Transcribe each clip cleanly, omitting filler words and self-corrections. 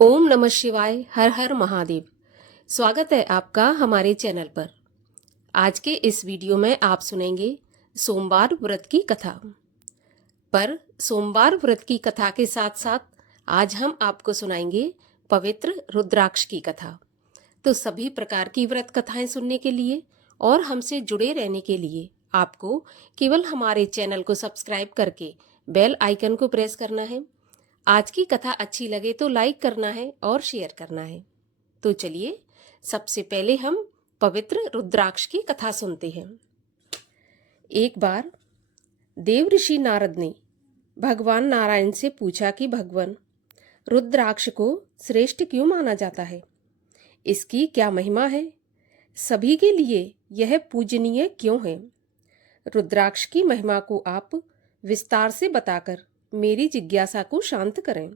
ओम नमः शिवाय। हर हर महादेव। स्वागत है आपका हमारे चैनल पर। आज के इस वीडियो में आप सुनेंगे सोमवार व्रत की कथा। पर सोमवार व्रत की कथा के साथ साथ आज हम आपको सुनाएंगे पवित्र रुद्राक्ष की कथा। तो सभी प्रकार की व्रत कथाएं सुनने के लिए और हमसे जुड़े रहने के लिए आपको केवल हमारे चैनल को सब्सक्राइब करके बेल आइकन को प्रेस करना है। आज की कथा अच्छी लगे तो लाइक करना है और शेयर करना है। तो चलिए सबसे पहले हम पवित्र रुद्राक्ष की कथा सुनते हैं। एक बार देव ऋषि नारद ने भगवान नारायण से पूछा कि भगवान, रुद्राक्ष को श्रेष्ठ क्यों माना जाता है? इसकी क्या महिमा है? सभी के लिए यह पूजनीय क्यों है? रुद्राक्ष की महिमा को आप विस्तार से बताकर मेरी जिज्ञासा को शांत करें।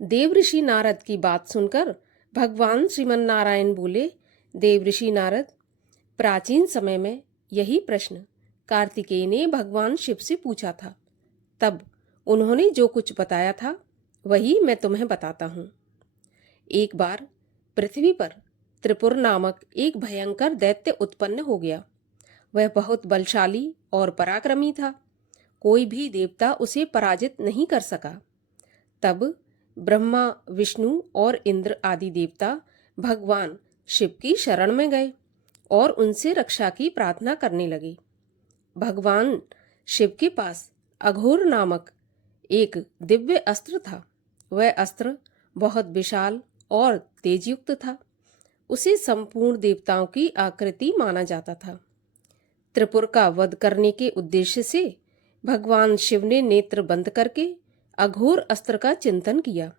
देव ऋषि नारद की बात सुनकर भगवान श्रीमन नारायण बोले, देव ऋषि नारद, प्राचीन समय में यही प्रश्न कार्तिकेय ने भगवान शिव से पूछा था। तब उन्होंने जो कुछ बताया था वही मैं तुम्हें बताता हूँ। एक बार पृथ्वी पर त्रिपुर नामक एक भयंकर दैत्य उत्पन्न हो गया। वह बहुत बलशाली और पराक्रमी था। कोई भी देवता उसे पराजित नहीं कर सका। तब ब्रह्मा, विष्णु और इंद्र आदि देवता भगवान शिव की शरण में गए और उनसे रक्षा की प्रार्थना करने लगे। भगवान शिव के पास अघोर नामक एक दिव्य अस्त्र था। वह अस्त्र बहुत विशाल और तेजयुक्त था। उसे संपूर्ण देवताओं की आकृति माना जाता था। त्रिपुर का वध करने के उद्देश्य से भगवान शिव ने नेत्र बंद करके अघोर अस्त्र का चिंतन किया।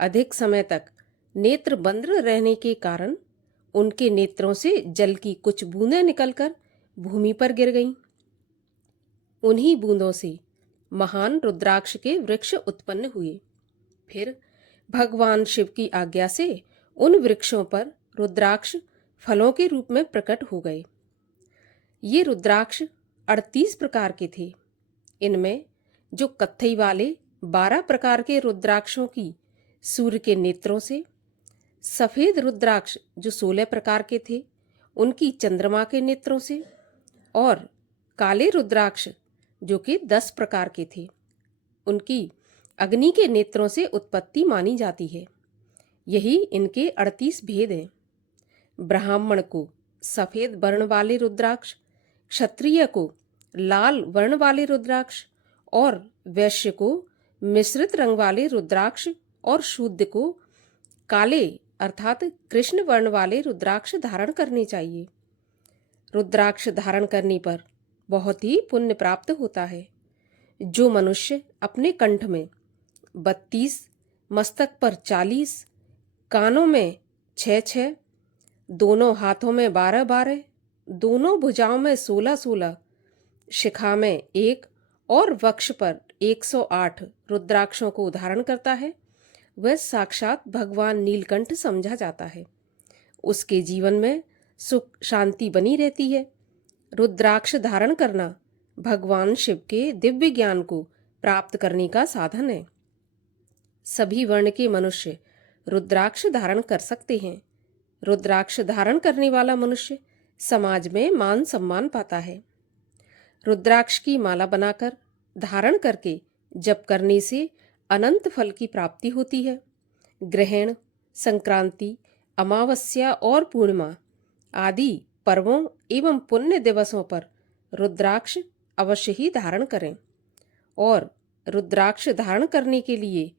अधिक समय तक नेत्र बंद रहने के कारण उनके नेत्रों से जल की कुछ बूंदें निकलकर भूमि पर गिर गईं। उन्हीं बूंदों से महान रुद्राक्ष के वृक्ष उत्पन्न हुए। फिर भगवान शिव की आज्ञा से उन वृक्षों पर रुद्राक्ष फलों के रूप में प्रकट हो गए। ये रुद्राक्ष 38 प्रकार के थे। इनमें जो कत्थई वाले 12 प्रकार के रुद्राक्षों की सूर्य के नेत्रों से, सफेद रुद्राक्ष जो 16 प्रकार के थे उनकी चंद्रमा के नेत्रों से, और काले रुद्राक्ष जो कि 10 प्रकार के थे उनकी अग्नि के नेत्रों से उत्पत्ति मानी जाती है। यही इनके 38 भेद हैं। ब्राह्मण को सफेद वर्ण वाले रुद्राक्ष, क्षत्रिय को लाल वर्ण वाले रुद्राक्ष और वैश्य को मिश्रित रंग वाले रुद्राक्ष और शूद्र को काले अर्थात कृष्ण वर्ण वाले रुद्राक्ष धारण करने चाहिए। रुद्राक्ष धारण करने पर बहुत ही पुण्य प्राप्त होता है। जो मनुष्य अपने कंठ में 32, मस्तक पर 40, कानों में 6, दोनों हाथों में 12, दोनों भुजाओं में 16, शिखा में 1 और वक्ष पर 108 रुद्राक्षों को धारण करता है, वह साक्षात भगवान नीलकंठ समझा जाता है। उसके जीवन में सुख शांति बनी रहती है। रुद्राक्ष धारण करना भगवान शिव के दिव्य ज्ञान को प्राप्त करने का साधन है। सभी वर्ण के मनुष्य रुद्राक्ष धारण कर सकते हैं। रुद्राक्ष धारण करने वाला मनुष्य समाज में मान सम्मान पाता है। रुद्राक्ष की माला बनाकर धारण करके जप करने से अनंत फल की प्राप्ति होती है। ग्रहण, संक्रांति, अमावस्या और पूर्णिमा आदि पर्वों एवं पुण्य दिवसों पर रुद्राक्ष अवश्य ही धारण करें। और रुद्राक्ष धारण करने के लिए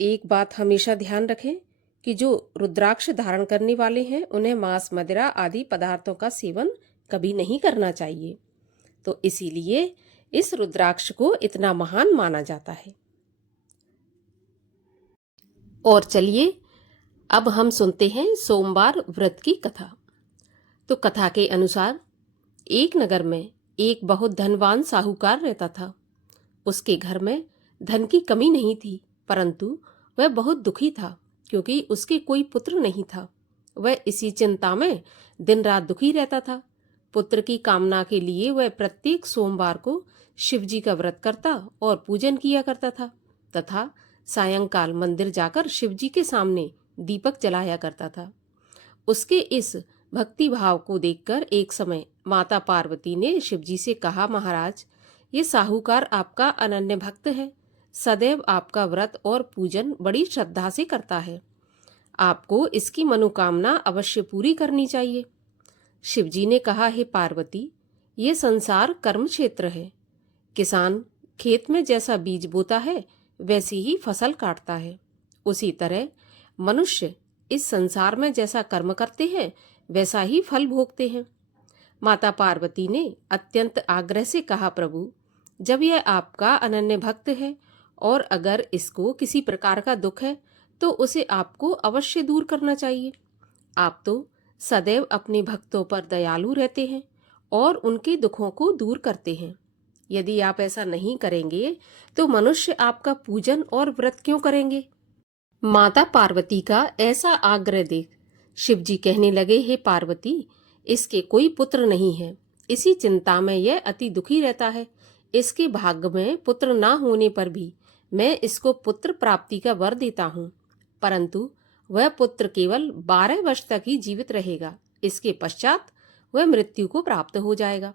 एक बात हमेशा ध्यान रखें कि जो रुद्राक्ष धारण करने वाले हैं उन्हें मांस, मदिरा आदि पदार्थों का सेवन कभी नहीं करना चाहिए। तो इसीलिए इस रुद्राक्ष को इतना महान माना जाता है। और चलिए अब हम सुनते हैं सोमवार व्रत की कथा। तो कथा के अनुसार एक नगर में एक बहुत धनवान साहूकार रहता था। उसके घर में धन की कमी नहीं थी, परंतु वह बहुत दुखी था क्योंकि उसके कोई पुत्र नहीं था। वह इसी चिंता में दिन रात दुखी रहता था। पुत्र की कामना के लिए वह प्रत्येक सोमवार को शिवजी का व्रत करता और पूजन किया करता था तथा सायंकाल मंदिर जाकर शिवजी के सामने दीपक जलाया करता था। उसके इस भक्ति भाव को देखकर एक समय माता पार्वती ने शिवजी से कहा, महाराज, ये साहूकार आपका अनन्य भक्त है, सदैव आपका व्रत और पूजन बड़ी श्रद्धा से करता है, आपको इसकी मनोकामना अवश्य पूरी करनी चाहिए। शिवजी ने कहा, हे पार्वती, ये संसार कर्म क्षेत्र है। किसान खेत में जैसा बीज बोता है वैसी ही फसल काटता है, उसी तरह मनुष्य इस संसार में जैसा कर्म करते हैं वैसा ही फल भोगते हैं। माता पार्वती ने अत्यंत आग्रह से कहा, प्रभु, जब यह आपका अनन्य भक्त है और अगर इसको किसी प्रकार का दुख है तो उसे आपको अवश्य दूर करना चाहिए। आप तो सदैव अपने भक्तों पर दयालु रहते हैं और उनके दुखों को दूर करते हैं। यदि आप ऐसा नहीं करेंगे तो मनुष्य आपका पूजन और व्रत क्यों करेंगे? माता पार्वती का ऐसा आग्रह देख शिवजी कहने लगे, हे पार्वती, इसके कोई पुत्र नहीं है, इसी चिंता में यह अति दुखी रहता है। इसके भाग्य में पुत्र ना होने पर भी मैं इसको पुत्र प्राप्ति का वर देता हूँ, परंतु वह पुत्र केवल 12 वर्ष तक ही जीवित रहेगा। इसके पश्चात वह मृत्यु को प्राप्त हो जाएगा।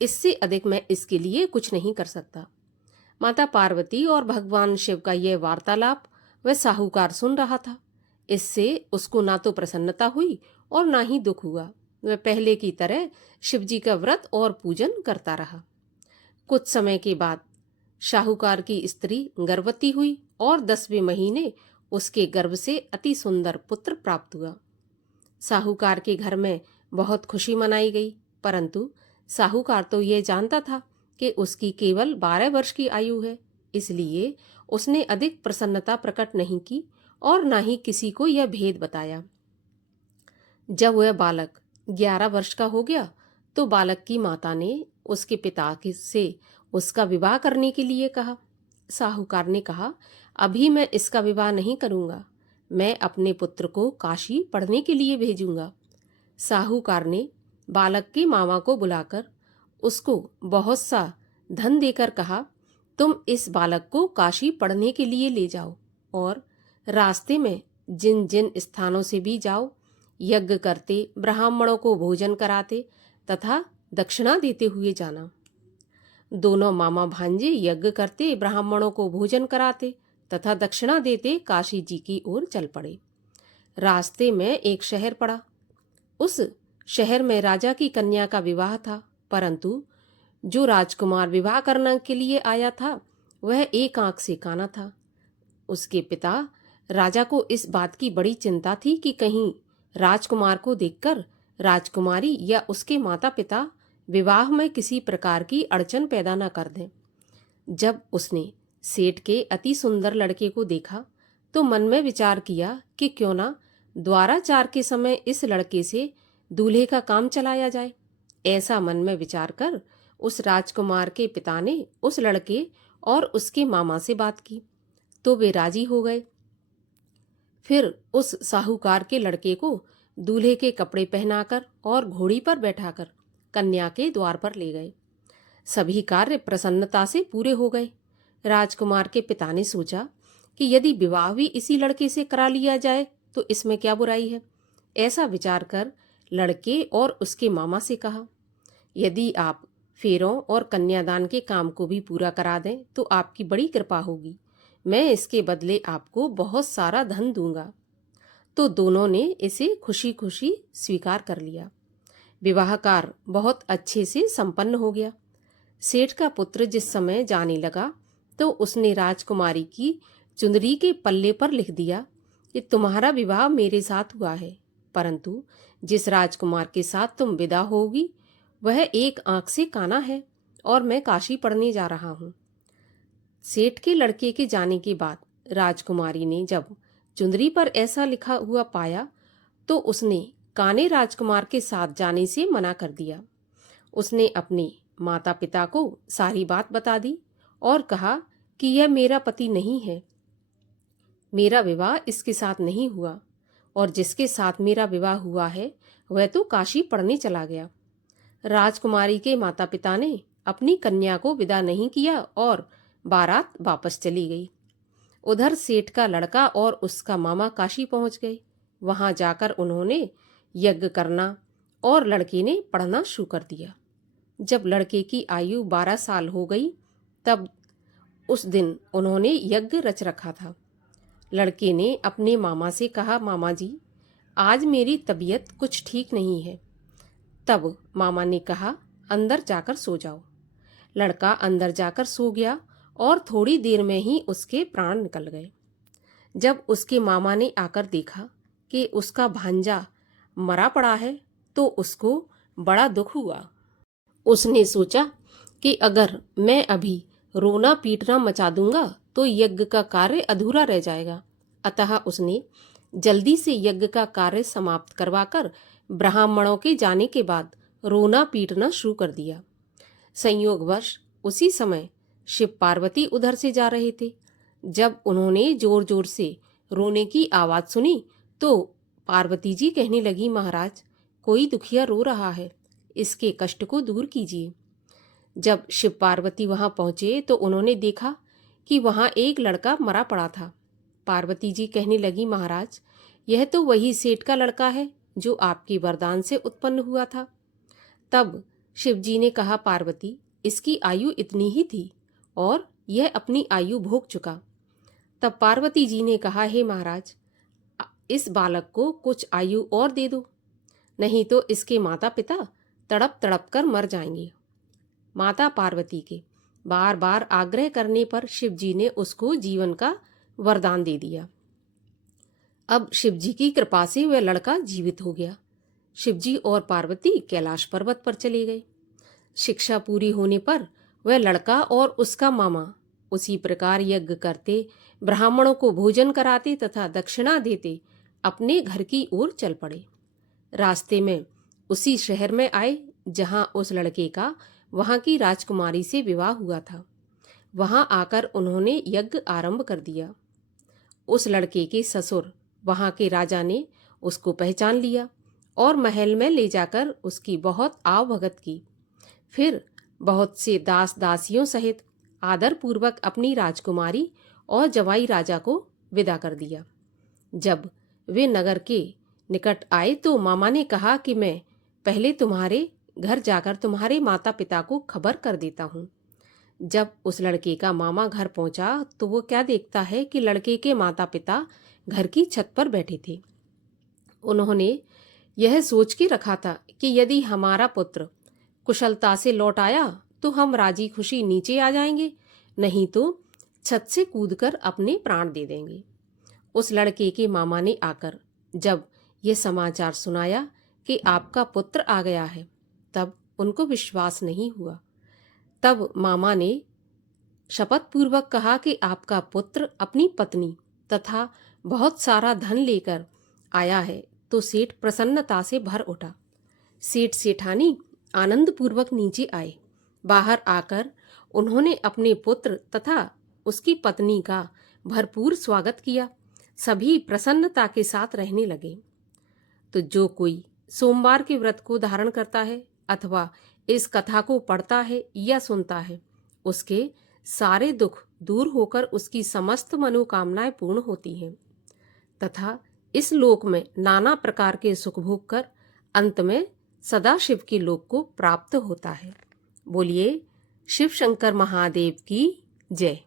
इससे अधिक मैं इसके लिए कुछ नहीं कर सकता। माता पार्वती और भगवान शिव का यह वार्तालाप वह साहूकार सुन रहा था। इससे उसको ना तो प्रसन्नता हुई और ना ही दुख हुआ। वह पहले की तरह शिवजी का व्रत और पूजन करता रहा। कुछ समय के बाद साहूकार की स्त्री गर्भवती हुई और 10वें महीने उसके गर्भ से अति सुंदर पुत्र प्राप्त हुआ। साहूकार के घर में बहुत खुशी मनाई गई, परंतु साहूकार तो ये जानता था कि उसकी केवल 12 वर्ष की आयु है, इसलिए उसने अधिक प्रसन्नता प्रकट नहीं की और ना ही किसी को यह भेद बताया। जब वह बालक 11 वर्ष का हो गया तो बालक की माता ने उसके पिता से उसका विवाह करने के लिए कहा। साहूकार ने कहा, अभी मैं इसका विवाह नहीं करूंगा, मैं अपने पुत्र को काशी पढ़ने के लिए भेजूंगा। साहूकार ने बालक के मामा को बुलाकर उसको बहुत सा धन देकर कहा, तुम इस बालक को काशी पढ़ने के लिए ले जाओ और रास्ते में जिन जिन स्थानों से भी जाओ, यज्ञ करते, ब्राह्मणों को भोजन कराते तथा दक्षिणा देते हुए जाना। दोनों मामा भांजे यज्ञ करते, ब्राह्मणों को भोजन कराते तथा दक्षिणा देते काशी जी की ओर चल पड़े। रास्ते में एक शहर पड़ा। उस शहर में राजा की कन्या का विवाह था, परंतु जो राजकुमार विवाह करने के लिए आया था वह एक आंख से काना था। उसके पिता राजा को इस बात की बड़ी चिंता थी कि कहीं राजकुमार को देखकर राजकुमारी या उसके माता पिता विवाह में किसी प्रकार की अड़चन पैदा न कर दें। जब उसने सेठ के अति सुंदर लड़के को देखा तो मन में विचार किया कि क्यों ना द्वाराचार के समय इस लड़के से दूल्हे का काम चलाया जाए। ऐसा मन में विचार कर उस राजकुमार के पिता ने उस लड़के और उसके मामा से बात की तो वे राजी हो गए। फिर उस साहूकार के लड़के को दूल्हे के कपड़े पहनाकर और घोड़ी पर बैठाकर कन्या के द्वार पर ले गए। सभी कार्य प्रसन्नता से पूरे हो गए। राजकुमार के पिता ने सोचा कि यदि विवाह भी इसी लड़के से करा लिया जाए तो इसमें क्या बुराई है। ऐसा विचार कर लड़के और उसके मामा से कहा, यदि आप फेरों और कन्यादान के काम को भी पूरा करा दें तो आपकी बड़ी कृपा होगी, मैं इसके बदले आपको बहुत सारा धन दूंगा। तो दोनों ने इसे खुशी खुशी स्वीकार कर लिया। विवाह कार्य बहुत अच्छे से संपन्न हो गया। सेठ का पुत्र जिस समय जाने लगा तो उसने राजकुमारी की चुंदरी के पल्ले पर लिख दिया कि तुम्हारा विवाह मेरे साथ हुआ है, परंतु जिस राजकुमार के साथ तुम विदा होगी वह एक आंख से काना है और मैं काशी पढ़ने जा रहा हूँ। सेठ के लड़के के जाने के बाद राजकुमारी ने जब चुंदरी पर ऐसा लिखा हुआ पाया तो उसने काने राजकुमार के साथ जाने से मना कर दिया। उसने अपने माता पिता को सारी बात बता दी और कहा कि यह मेरा पति नहीं है, मेरा विवाह इसके साथ नहीं हुआ और जिसके साथ मेरा विवाह हुआ है वह तो काशी पढ़ने चला गया। राजकुमारी के माता पिता ने अपनी कन्या को विदा नहीं किया और बारात वापस चली गई। उधर सेठ का लड़का और उसका मामा काशी पहुंच गए। वहां जाकर उन्होंने यज्ञ करना और लड़के ने पढ़ना शुरू कर दिया। जब लड़के की आयु 12 साल हो गई तब उस दिन उन्होंने यज्ञ रच रखा था। लड़के ने अपने मामा से कहा, मामा जी, आज मेरी तबीयत कुछ ठीक नहीं है। तब मामा ने कहा, अंदर जाकर सो जाओ। लड़का अंदर जाकर सो गया और थोड़ी देर में ही उसके प्राण निकल गए। जब उसके मामा ने आकर देखा कि उसका भांजा मरा पड़ा है तो उसको बड़ा दुख हुआ। उसने सोचा कि अगर मैं अभी रोना पीटना मचा दूंगा तो यज्ञ का कार्य अधूरा रह जाएगा। अतः उसने जल्दी से यज्ञ का कार्य समाप्त करवाकर ब्राह्मणों के जाने के बाद रोना पीटना शुरू कर दिया। संयोगवश उसी समय शिव पार्वती उधर से जा रहे थे। जब उन्होंने जोर जोर से रोने की आवाज सुनी तो पार्वती जी कहने लगी, महाराज, कोई दुखिया रो रहा है, इसके कष्ट को दूर कीजिए। जब शिव पार्वती वहां पहुंचे तो उन्होंने देखा कि वहां एक लड़का मरा पड़ा था। पार्वती जी कहने लगी, महाराज, यह तो वही सेठ का लड़का है जो आपके वरदान से उत्पन्न हुआ था। तब शिव जी ने कहा, पार्वती, इसकी आयु इतनी ही थी और यह अपनी आयु भोग चुका। तब पार्वती जी ने कहा, हे महाराज, इस बालक को कुछ आयु और दे दो, नहीं तो इसके माता पिता तड़प तड़प कर मर जाएंगे। माता पार्वती के बार बार आग्रह करने पर शिव जी ने उसको जीवन का वरदान दे दिया। अब शिव जी की कृपा से वह लड़का जीवित हो गया। शिव जी और पार्वती कैलाश पर्वत पर चले गए। शिक्षा पूरी होने पर वह लड़का और उसका मामा उसी प्रकार यज्ञ करते, ब्राह्मणों को भोजन कराते तथा दक्षिणा देते अपने घर की ओर चल पड़े। रास्ते में उसी शहर में आए जहां उस लड़के का वहां की राजकुमारी से विवाह हुआ था। वहां आकर उन्होंने यज्ञ आरंभ कर दिया। उस लड़के के ससुर वहां के राजा ने उसको पहचान लिया और महल में ले जाकर उसकी बहुत आवभगत की। फिर बहुत से दास दासियों सहित आदर पूर्वक अपनी राजकुमारी और जवाई राजा को विदा कर दिया। जब वे नगर के निकट आए तो मामा ने कहा कि मैं पहले तुम्हारे घर जाकर तुम्हारे माता पिता को खबर कर देता हूँ। जब उस लड़के का मामा घर पहुंचा तो वो क्या देखता है कि लड़के के माता पिता घर की छत पर बैठे थे। उन्होंने यह सोच के रखा था कि यदि हमारा पुत्र कुशलता से लौट आया तो हम राजी खुशी नीचे आ जाएंगे, नहीं तो छत से कूदकर अपने प्राण दे देंगे। उस लड़के के मामा ने आकर जब यह समाचार सुनाया कि आपका पुत्र आ गया है, तब उनको विश्वास नहीं हुआ। तब मामा ने शपथ पूर्वक कहा कि आपका पुत्र अपनी पत्नी तथा बहुत सारा धन लेकर आया है। तो सेठ प्रसन्नता से भर उठा। सेठ सेठानी आनंद पूर्वक नीचे आए। बाहर आकर उन्होंने अपने पुत्र तथा उसकी पत्नी का भरपूर स्वागत किया। सभी प्रसन्नता के साथ रहने लगे। तो जो कोई सोमवार के व्रत को धारण करता है अथवा इस कथा को पढ़ता है या सुनता है, उसके सारे दुख दूर होकर उसकी समस्त मनोकामनाएं पूर्ण होती हैं तथा इस लोक में नाना प्रकार के सुख भोग कर अंत में सदा शिव के लोक को प्राप्त होता है। बोलिए शिव शंकर महादेव की जय।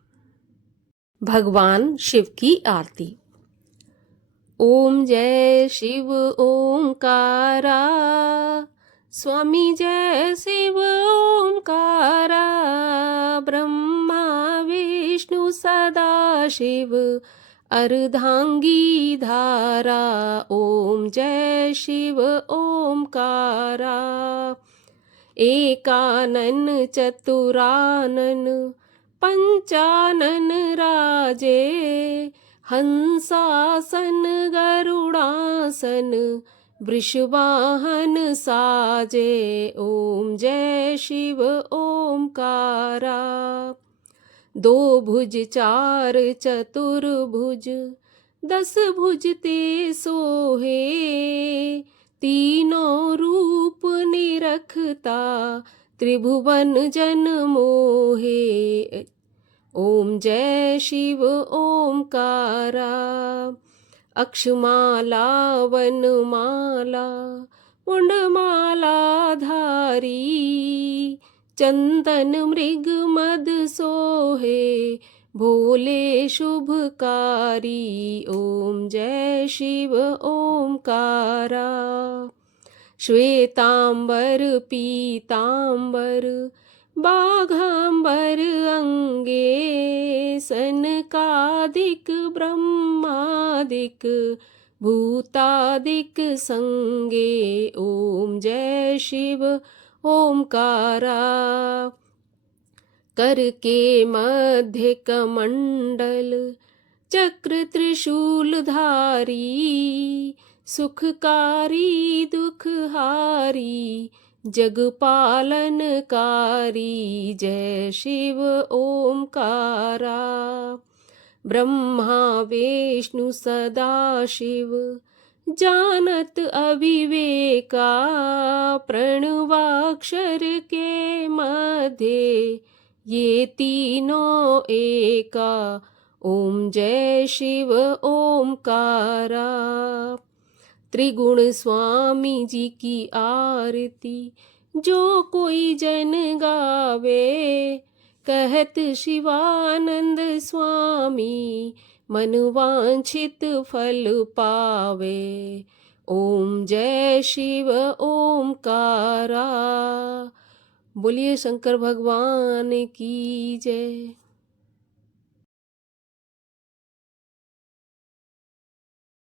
भगवान शिव की आरती। ओम जय शिव ओमकारा, स्वामी जय शिव ओमकारा, ब्रह्मा विष्णु सदा शिव अर्धांगी धारा। ओम जय शिव ओमकारा, एकानन चतुरानन पंचानन राजे, हंसासन गरुड़ासन वृषवाहन साजे। ओम जय शिव ओमकारा, दो भुज चार चतुर्भुज, 10 भुज ते सोहे, तीनों रूप निरखता त्रिभुवन जन मोहे। ओम जय शिव ओमकारा। अक्षमाला वनमाला मुंडमाला धारी, चंदन मृग मद सोहे भोले शुभकारी। ओम जय शिव ओमकारा। श्वेतांबर पीतांबर बाघांबर अंगे, सनकादिक ब्रह्मादिक भूतादिक संगे। ओम जय शिव ओमकारा। कर के मध्य कमंडल चक्र त्रिशूल धारी, सुखकारी दुखहारी जग पालनकारी। जय शिव ओमकारा। ब्रह्मा विष्णु सदा शिव जानत अविवेका, प्रणवाक्षर के मध्य ये तीनों एका। ओम जय शिव ओमकारा। त्रिगुण स्वामी जी की आरती जो कोई जन गावे, कहत शिवानंद स्वामी मन वांछित फल पावे। ओम जय शिव ओमकारा। बोलिए शंकर भगवान की जय।